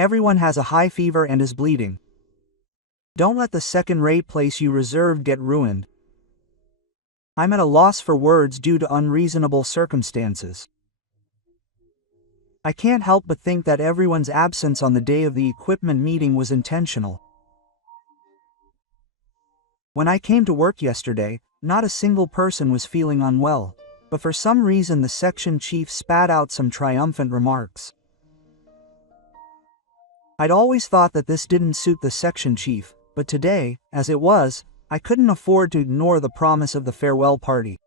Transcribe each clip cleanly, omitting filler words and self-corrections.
Everyone has a high fever and is bleeding. Don't let the second-rate place you reserved get ruined. I'm at a loss for words due to unreasonable circumstances. I can't help but think that everyone's absence on the day of the equipment meeting was intentional. When I came to work yesterday, not a single person was feeling unwell, but for some reason the section chief spat out some triumphant remarks. I'd always thought that this didn't suit the section chief, but today, as it was, I couldn't afford to ignore the promise of the farewell party.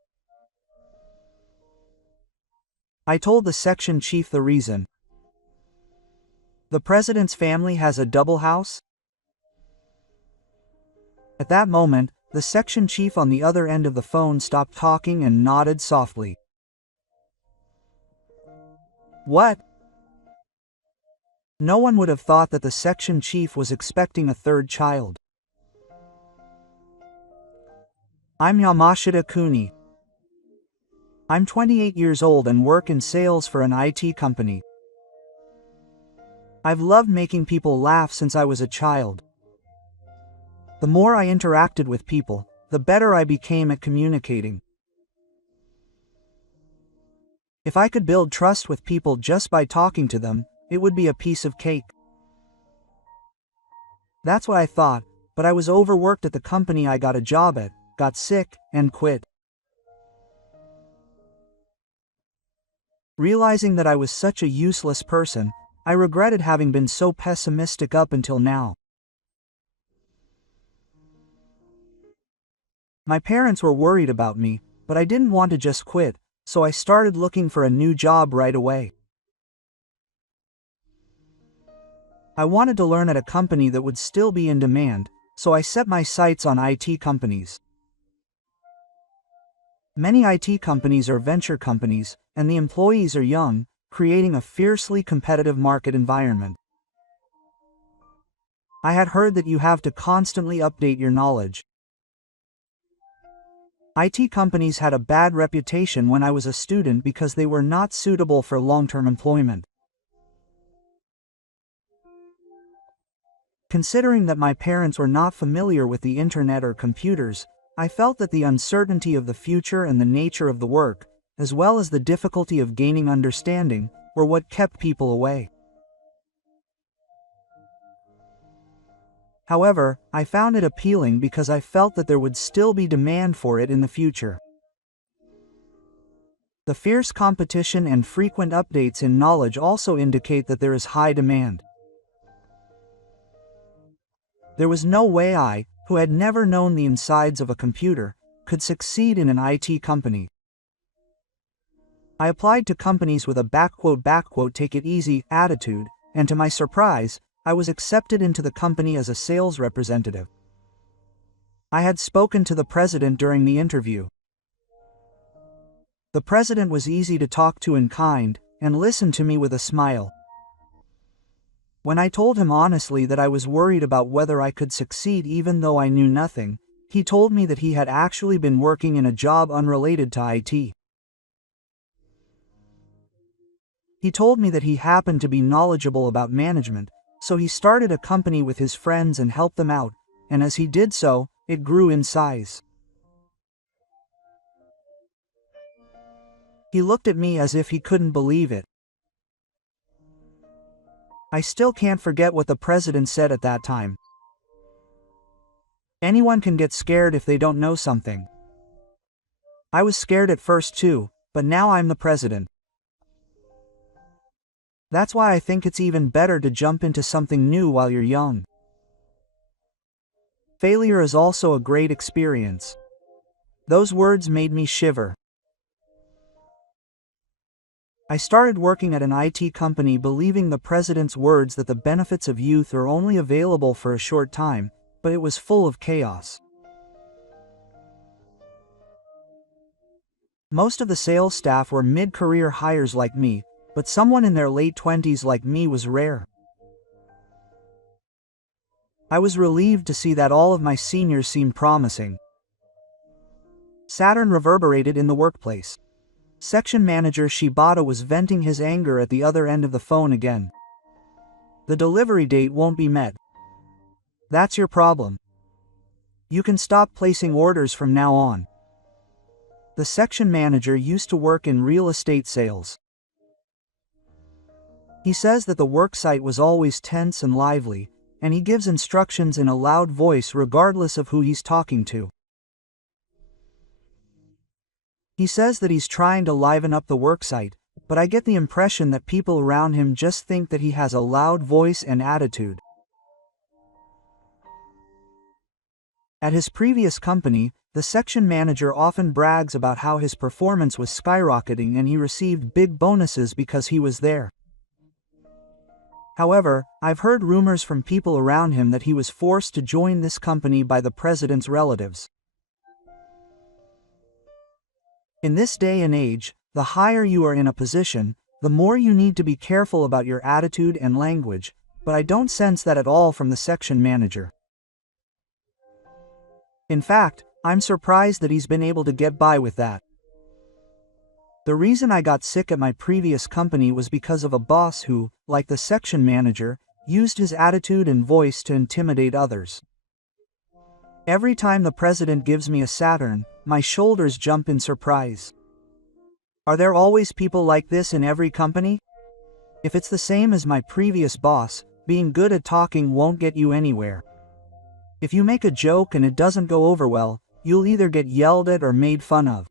I told the section chief the reason. The president's family has a double house? At that moment, the section chief on the other end of the phone stopped talking and nodded softly. What? No one would have thought that the section chief was expecting a third child. I'm Yamashita Kuni. I'm 28 years old and work in sales for an IT company. I've loved making people laugh since I was a child. The more I interacted with people, the better I became at communicating. If I could build trust with people just by talking to them, it would be a piece of cake. That's what I thought, but I was overworked at the company I got a job at, got sick, and quit. Realizing that I was such a useless person, I regretted having been so pessimistic up until now. My parents were worried about me, but I didn't want to just quit, so I started looking for a new job right away. I wanted to learn at a company that would still be in demand, so I set my sights on IT companies. Many IT companies are venture companies, and the employees are young, creating a fiercely competitive market environment. I had heard that you have to constantly update your knowledge. IT companies had a bad reputation when I was a student because they were not suitable for long-term employment. Considering that my parents were not familiar with the internet or computers, I felt that the uncertainty of the future and the nature of the work, as well as the difficulty of gaining understanding, were what kept people away. However, I found it appealing because I felt that there would still be demand for it in the future. The fierce competition and frequent updates in knowledge also indicate that there is high demand. There was no way I, who had never known the insides of a computer, could succeed in an IT company. I applied to companies with a "take it easy" attitude, and to my surprise, I was accepted into the company as a sales representative. I had spoken to the president during the interview. The president was easy to talk to and kind, and listened to me with a smile. When I told him honestly that I was worried about whether I could succeed even though I knew nothing, he told me that he had actually been working in a job unrelated to IT. He told me that he happened to be knowledgeable about management, so he started a company with his friends and helped them out, and as he did so, it grew in size. He looked at me as if he couldn't believe it. I still can't forget what the president said at that time. Anyone can get scared if they don't know something. I was scared at first too, but now I'm the president. That's why I think it's even better to jump into something new while you're young. Failure is also a great experience. Those words made me shiver. I started working at an IT company believing the president's words that the benefits of youth are only available for a short time, but it was full of chaos. Most of the sales staff were mid-career hires like me, but someone in their late 20s like me was rare. I was relieved to see that all of my seniors seemed promising. Saturn reverberated in the workplace. Section manager Shibata was venting his anger at the other end of the phone again. The delivery date won't be met. That's your problem. You can stop placing orders from now on. The section manager used to work in real estate sales. He says that the worksite was always tense and lively, and he gives instructions in a loud voice regardless of who he's talking to. He says that he's trying to liven up the worksite, but I get the impression that people around him just think that he has a loud voice and attitude. At his previous company, the section manager often brags about how his performance was skyrocketing and he received big bonuses because he was there. However, I've heard rumors from people around him that he was forced to join this company by the president's relatives. In this day and age, the higher you are in a position, the more you need to be careful about your attitude and language, but I don't sense that at all from the section manager. In fact, I'm surprised that he's been able to get by with that. The reason I got sick at my previous company was because of a boss who, like the section manager, used his attitude and voice to intimidate others. Every time the president gives me a Saturn, my shoulders jump in surprise. Are there always people like this in every company? If it's the same as my previous boss, being good at talking won't get you anywhere. If you make a joke and it doesn't go over well, you'll either get yelled at or made fun of.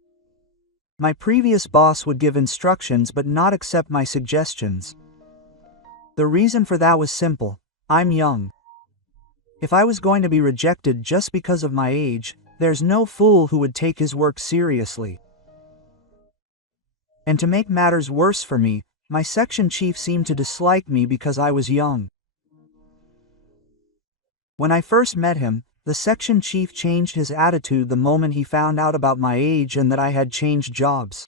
My previous boss would give instructions but not accept my suggestions. The reason for that was simple: I'm young. If I was going to be rejected just because of my age, there's no fool who would take his work seriously. And to make matters worse for me, my section chief seemed to dislike me because I was young. When I first met him, the section chief changed his attitude the moment he found out about my age and that I had changed jobs.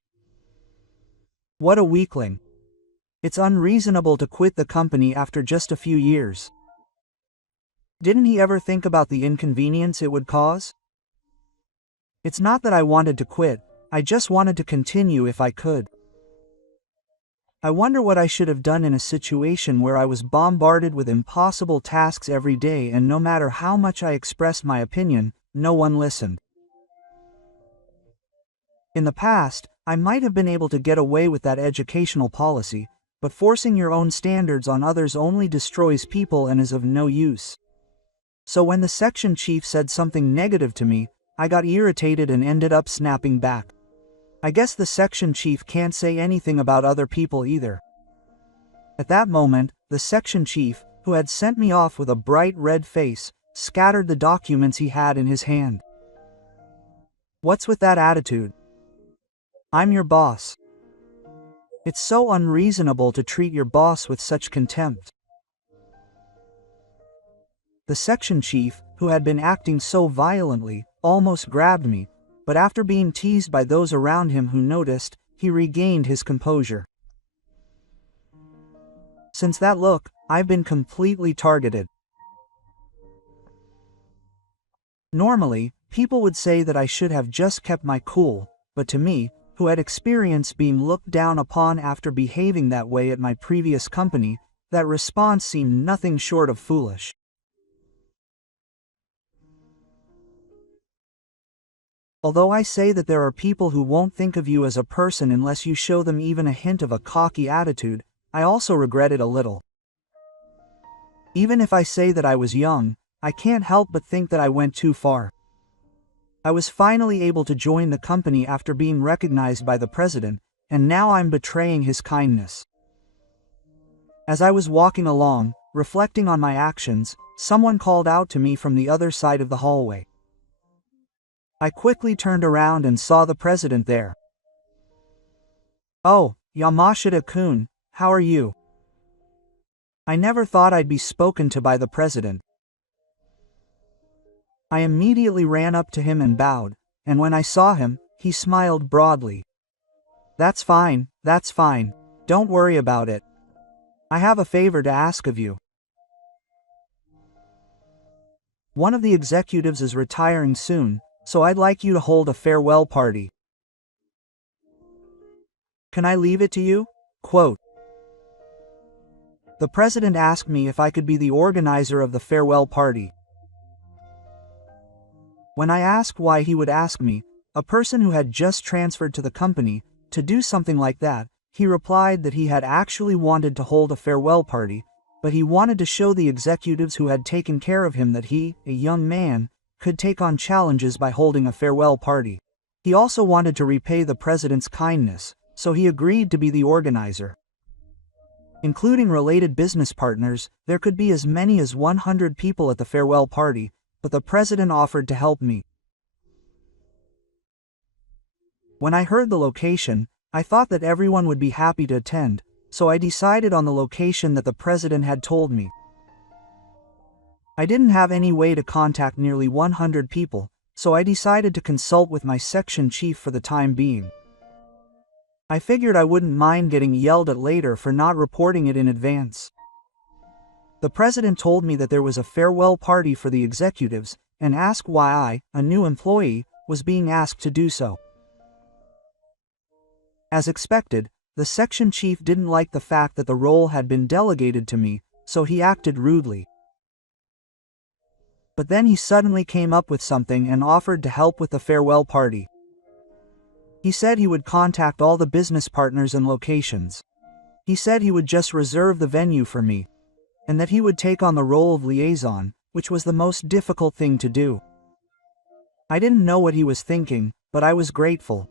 What a weakling. It's unreasonable to quit the company after just a few years. Didn't he ever think about the inconvenience it would cause? It's not that I wanted to quit, I just wanted to continue if I could. I wonder what I should have done in a situation where I was bombarded with impossible tasks every day and no matter how much I expressed my opinion, no one listened. In the past, I might have been able to get away with that educational policy, but forcing your own standards on others only destroys people and is of no use. So when the section chief said something negative to me, I got irritated and ended up snapping back. I guess the section chief can't say anything about other people either. At that moment, the section chief, who had sent me off with a bright red face, scattered the documents he had in his hand. What's with that attitude? I'm your boss. It's so unreasonable to treat your boss with such contempt. The section chief, who had been acting so violently, almost grabbed me, but after being teased by those around him who noticed, he regained his composure. Since that look, I've been completely targeted. Normally, people would say that I should have just kept my cool, but to me, who had experienced being looked down upon after behaving that way at my previous company, that response seemed nothing short of foolish. Although I say that there are people who won't think of you as a person unless you show them even a hint of a cocky attitude, I also regret it a little. Even if I say that I was young, I can't help but think that I went too far. I was finally able to join the company after being recognized by the president, and now I'm betraying his kindness. As I was walking along, reflecting on my actions, someone called out to me from the other side of the hallway. I quickly turned around and saw the president there. "Oh, Yamashita-kun, how are you?" I never thought I'd be spoken to by the president. I immediately ran up to him and bowed, and when I saw him, he smiled broadly. That's fine, don't worry about it. I have a favor to ask of you. One of the executives is retiring soon, so I'd like you to hold a farewell party. Can I leave it to you? Quote. The president asked me if I could be the organizer of the farewell party. When I asked why he would ask me, a person who had just transferred to the company, to do something like that, he replied that he had actually wanted to hold a farewell party, but he wanted to show the executives who had taken care of him that he, a young man, could take on challenges by holding a farewell party. He also wanted to repay the president's kindness, so he agreed to be the organizer. Including related business partners, there could be as many as 100 people at the farewell party, but the president offered to help me. When I heard the location, I thought that everyone would be happy to attend, so I decided on the location that the president had told me. I didn't have any way to contact nearly 100 people, so I decided to consult with my section chief for the time being. I figured I wouldn't mind getting yelled at later for not reporting it in advance. The president told me that there was a farewell party for the executives, and asked why I, a new employee, was being asked to do so. As expected, the section chief didn't like the fact that the role had been delegated to me, so he acted rudely. But then he suddenly came up with something and offered to help with the farewell party. He said he would contact all the business partners and locations. He said he would just reserve the venue for me, and that he would take on the role of liaison, which was the most difficult thing to do. I didn't know what he was thinking, but I was grateful.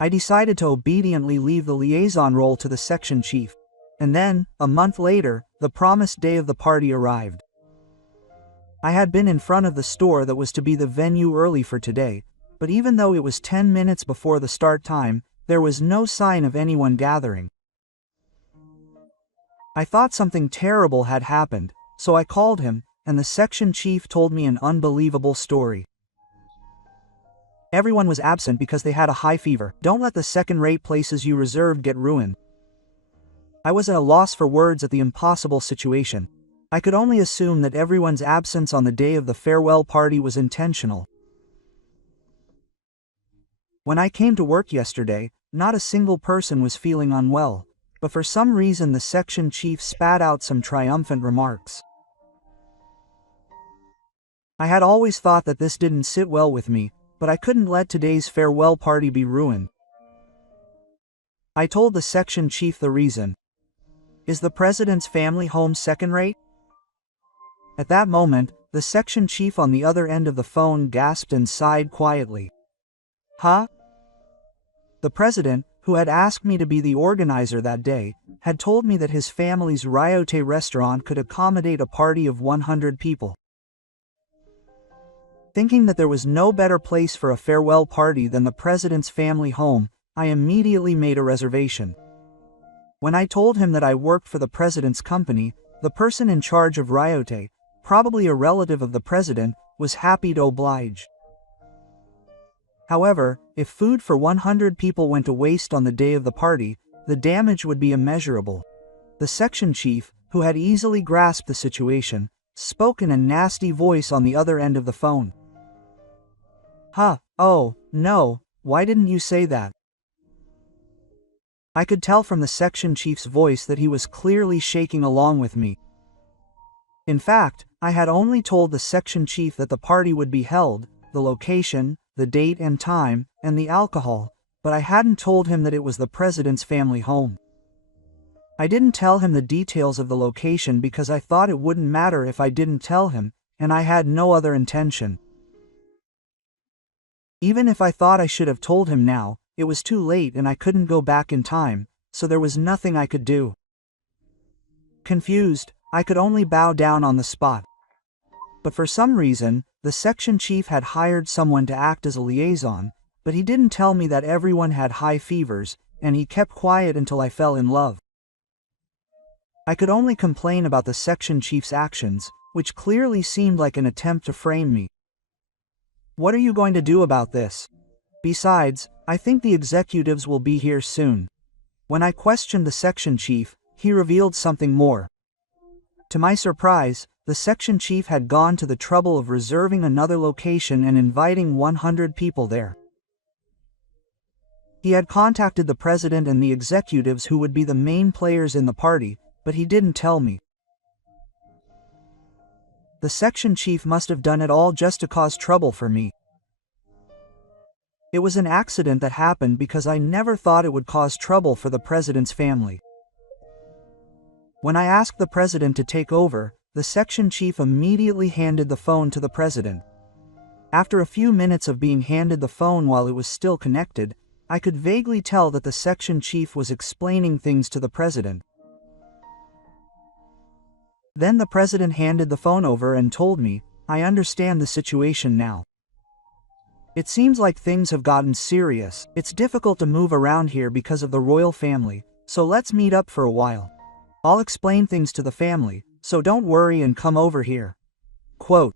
I decided to obediently leave the liaison role to the section chief. And then, a month later, the promised day of the party arrived. I had been in front of the store that was to be the venue early for today, but even though it was 10 minutes before the start time, there was no sign of anyone gathering. I thought something terrible had happened, so I called him, and the section chief told me an unbelievable story. Everyone was absent because they had a high fever. Don't let the second-rate places you reserved get ruined. I was at a loss for words at the impossible situation. I could only assume that everyone's absence on the day of the farewell party was intentional. When I came to work yesterday, not a single person was feeling unwell, but for some reason the section chief spat out some triumphant remarks. I had always thought that this didn't sit well with me, but I couldn't let today's farewell party be ruined. I told the section chief the reason. Is the president's family home second-rate? At that moment, the section chief on the other end of the phone gasped and sighed quietly. Huh? The president, who had asked me to be the organizer that day, had told me that his family's Ryote restaurant could accommodate a party of 100 people. Thinking that there was no better place for a farewell party than the president's family home, I immediately made a reservation. When I told him that I worked for the president's company, the person in charge of Ryote, probably a relative of the president, was happy to oblige. However, if food for 100 people went to waste on the day of the party, the damage would be immeasurable. The section chief, who had easily grasped the situation, spoke in a nasty voice on the other end of the phone. Huh, oh, no, why didn't you say that? I could tell from the section chief's voice that he was clearly shaking along with me. In fact, I had only told the section chief that the party would be held, the location, the date and time, and the alcohol, but I hadn't told him that it was the president's family home. I didn't tell him the details of the location because I thought it wouldn't matter if I didn't tell him, and I had no other intention. Even if I thought I should have told him now, it was too late and I couldn't go back in time, so there was nothing I could do. Confused, I could only bow down on the spot. But for some reason, the section chief had hired someone to act as a liaison, but he didn't tell me that everyone had high fevers, and he kept quiet until I fell in love. I could only complain about the section chief's actions, which clearly seemed like an attempt to frame me. What are you going to do about this? Besides, I think the executives will be here soon. When I questioned the section chief, he revealed something more. To my surprise, the section chief had gone to the trouble of reserving another location and inviting 100 people there. He had contacted the president and the executives who would be the main players in the party, but he didn't tell me. The section chief must have done it all just to cause trouble for me. It was an accident that happened because I never thought it would cause trouble for the president's family. When I asked the president to take over, the section chief immediately handed the phone to the president. After a few minutes of being handed the phone while it was still connected, I could vaguely tell that the section chief was explaining things to the president. Then the president handed the phone over and told me, "I understand the situation now. It seems like things have gotten serious. It's difficult to move around here because of the royal family, so let's meet up for a while. I'll explain things to the family, so don't worry and come over here." Quote.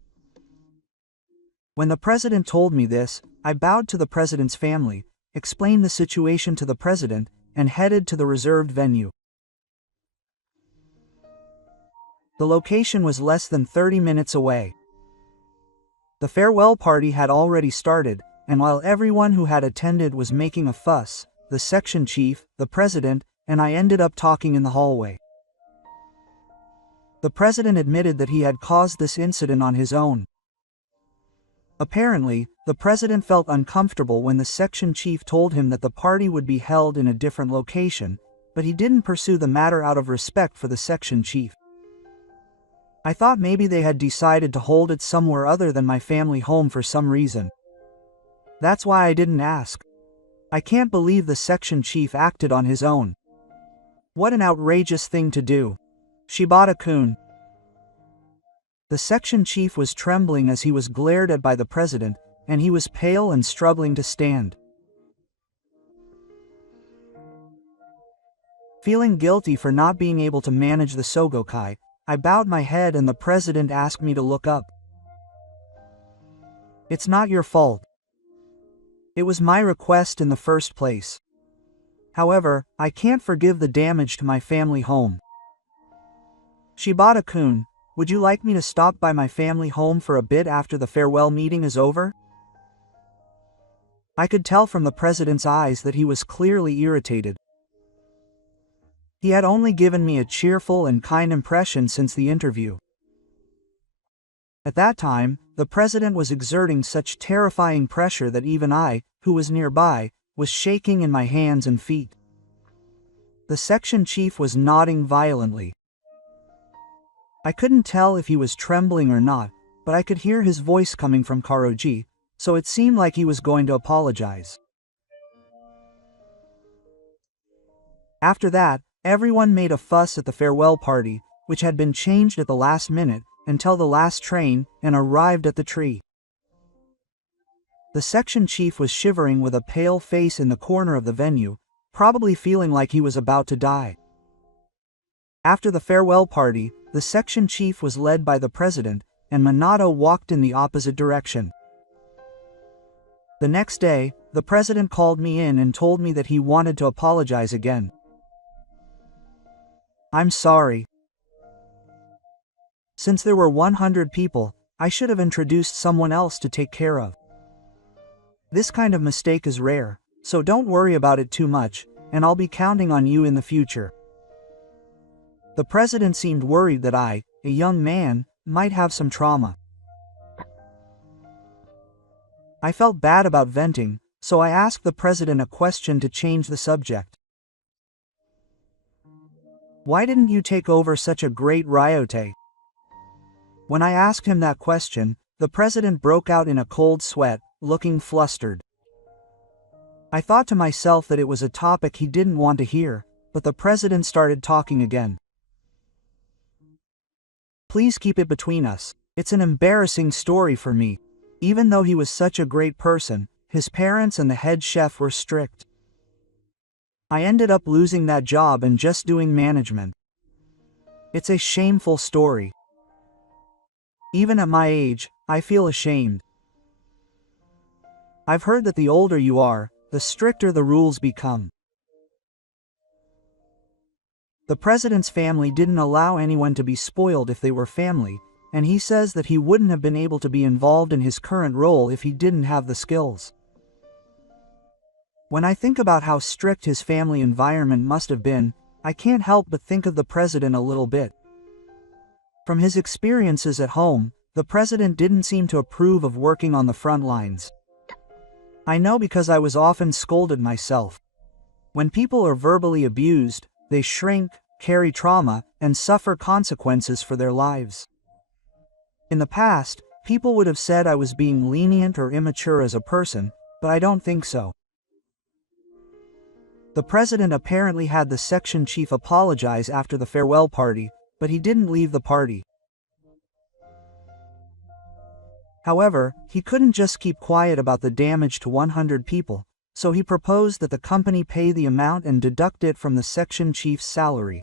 When the president told me this, I bowed to the president's family, explained the situation to the president, and headed to the reserved venue. The location was less than 30 minutes away. The farewell party had already started, and while everyone who had attended was making a fuss, the section chief, the president, and I ended up talking in the hallway. The president admitted that he had caused this incident on his own. Apparently, the president felt uncomfortable when the section chief told him that the party would be held in a different location, but he didn't pursue the matter out of respect for the section chief. I thought maybe they had decided to hold it somewhere other than my family home for some reason. That's why I didn't ask. I can't believe the section chief acted on his own. What an outrageous thing to do. Shibata-kun. The section chief was trembling as he was glared at by the president, and he was pale and struggling to stand. Feeling guilty for not being able to manage the Sogokai, I bowed my head and the president asked me to look up. "It's not your fault. It was my request in the first place. However, I can't forgive the damage to my family home. Shibata-kun, would you like me to stop by my family home for a bit after the farewell meeting is over?" I could tell from the president's eyes that he was clearly irritated. He had only given me a cheerful and kind impression since the interview. At that time, the president was exerting such terrifying pressure that even I, who was nearby, was shaking in my hands and feet. The section chief was nodding violently. I couldn't tell if he was trembling or not, but I could hear his voice coming from Karoji, so it seemed like he was going to apologize. After that, everyone made a fuss at the farewell party, which had been changed at the last minute, until the last train, and arrived at the tree. The section chief was shivering with a pale face in the corner of the venue, probably feeling like he was about to die. After the farewell party, the section chief was led by the president, and Minato walked in the opposite direction. The next day, the president called me in and told me that he wanted to apologize again. "I'm sorry. Since there were 100 people, I should have introduced someone else to take care of. This kind of mistake is rare, so don't worry about it too much, and I'll be counting on you in the future." The president seemed worried that I, a young man, might have some trauma. I felt bad about venting, so I asked the president a question to change the subject. "Why didn't you take over such a great ryote?" When I asked him that question, the president broke out in a cold sweat, looking flustered. I thought to myself that it was a topic he didn't want to hear, but the president started talking again. "Please keep it between us. It's an embarrassing story for me. Even though he was such a great person, his parents and the head chef were strict. I ended up losing that job and just doing management. It's a shameful story. Even at my age, I feel ashamed. I've heard that the older you are, the stricter the rules become." The president's family didn't allow anyone to be spoiled if they were family, and he says that he wouldn't have been able to be involved in his current role if he didn't have the skills. When I think about how strict his family environment must have been, I can't help but think of the president a little bit. From his experiences at home, the president didn't seem to approve of working on the front lines. I know because I was often scolded myself. When people are verbally abused, they shrink, carry trauma, and suffer consequences for their lives. In the past, people would have said I was being lenient or immature as a person, but I don't think so. The president apparently had the section chief apologize after the farewell party, but he didn't leave the party. However, he couldn't just keep quiet about the damage to 100 people, so he proposed that the company pay the amount and deduct it from the section chief's salary.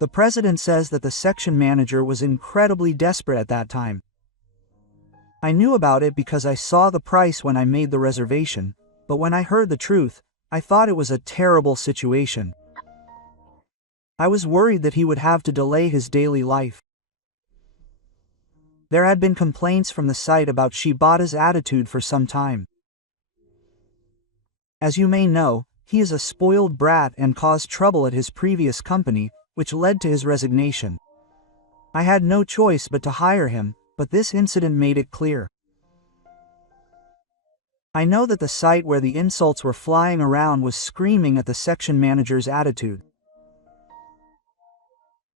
The president says that the section manager was incredibly desperate at that time. I knew about it because I saw the price when I made the reservation, but when I heard the truth, I thought it was a terrible situation. I was worried that he would have to delay his daily life. There had been complaints from the site about Shibata's attitude for some time. As you may know, he is a spoiled brat and caused trouble at his previous company, which led to his resignation. I had no choice but to hire him, but this incident made it clear. I know that the site where the insults were flying around was screaming at the section manager's attitude.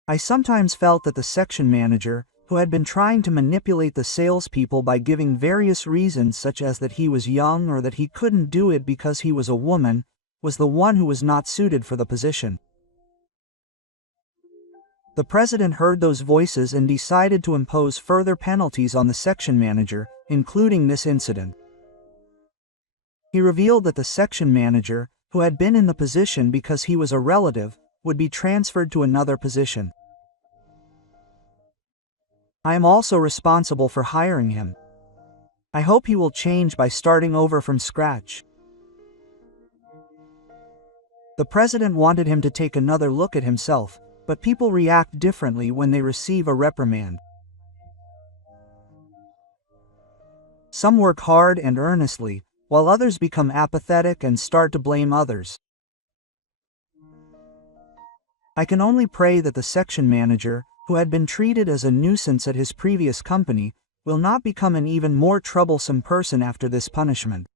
I sometimes felt that the section manager, who had been trying to manipulate the salespeople by giving various reasons such as that he was young or that he couldn't do it because he was a woman, was the one who was not suited for the position. The president heard those voices and decided to impose further penalties on the section manager, including this incident. He revealed that the section manager, who had been in the position because he was a relative, would be transferred to another position. I am also responsible for hiring him. I hope he will change by starting over from scratch. The president wanted him to take another look at himself, but people react differently when they receive a reprimand. Some work hard and earnestly, while others become apathetic and start to blame others. I can only pray that the section manager, who had been treated as a nuisance at his previous company, will not become an even more troublesome person after this punishment.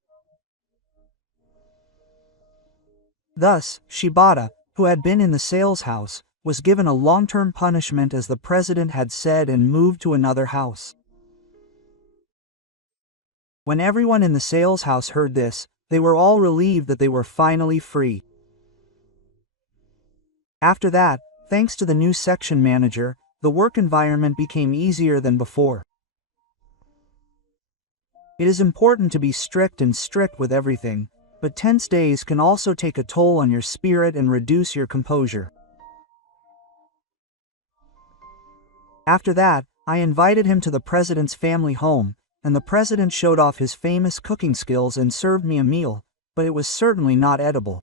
Thus, Shibata, who had been in the sales house, was given a long-term punishment as the president had said and moved to another house. When everyone in the sales house heard this, they were all relieved that they were finally free. After that, thanks to the new section manager, the work environment became easier than before. It is important to be strict with everything, but tense days can also take a toll on your spirit and reduce your composure. After that, I invited him to the president's family home, and the president showed off his famous cooking skills and served me a meal, but it was certainly not edible.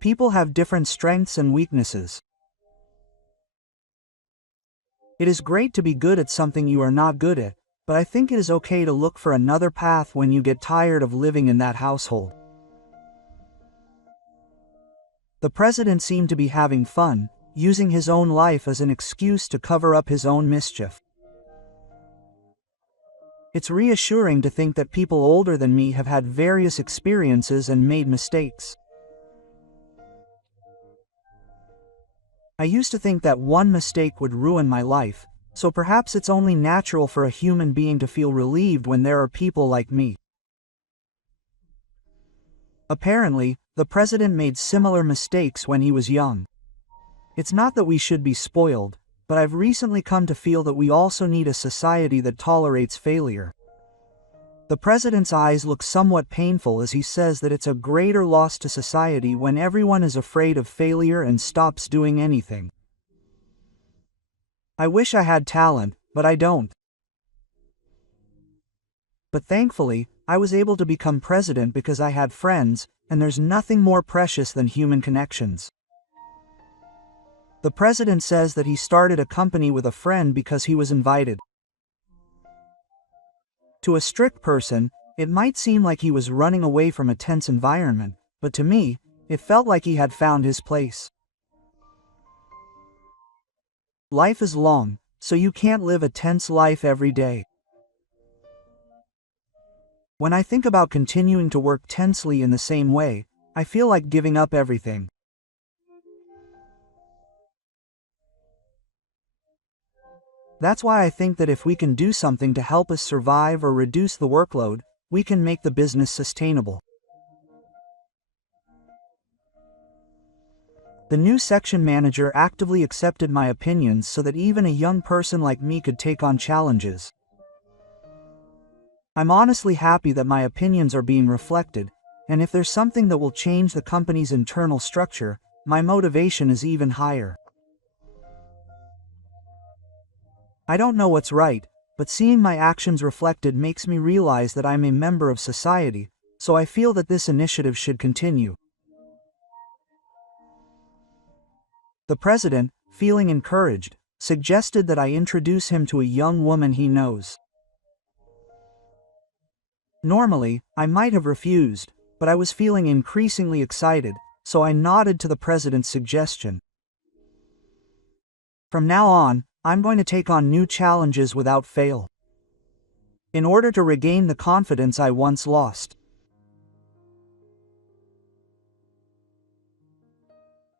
People have different strengths and weaknesses. It is great to be good at something you are not good at, but I think it is okay to look for another path when you get tired of living in that household. The president seemed to be having fun, using his own life as an excuse to cover up his own mischief. It's reassuring to think that people older than me have had various experiences and made mistakes. I used to think that one mistake would ruin my life, so perhaps it's only natural for a human being to feel relieved when there are people like me. Apparently, the president made similar mistakes when he was young. It's not that we should be spoiled, but I've recently come to feel that we also need a society that tolerates failure. The president's eyes look somewhat painful as he says that it's a greater loss to society when everyone is afraid of failure and stops doing anything. I wish I had talent, but I don't. But thankfully, I was able to become president because I had friends, and there's nothing more precious than human connections. The president says that he started a company with a friend because he was invited. To a strict person, it might seem like he was running away from a tense environment, but to me, it felt like he had found his place. Life is long, so you can't live a tense life every day. When I think about continuing to work tensely in the same way, I feel like giving up everything. That's why I think that if we can do something to help us survive or reduce the workload, we can make the business sustainable. The new section manager actively accepted my opinions so that even a young person like me could take on challenges. I'm honestly happy that my opinions are being reflected, and if there's something that will change the company's internal structure, my motivation is even higher. I don't know what's right, but seeing my actions reflected makes me realize that I'm a member of society, so I feel that this initiative should continue. The president, feeling encouraged, suggested that I introduce him to a young woman he knows. Normally, I might have refused, but I was feeling increasingly excited, so I nodded to the president's suggestion. From now on, I'm going to take on new challenges without fail, in order to regain the confidence I once lost.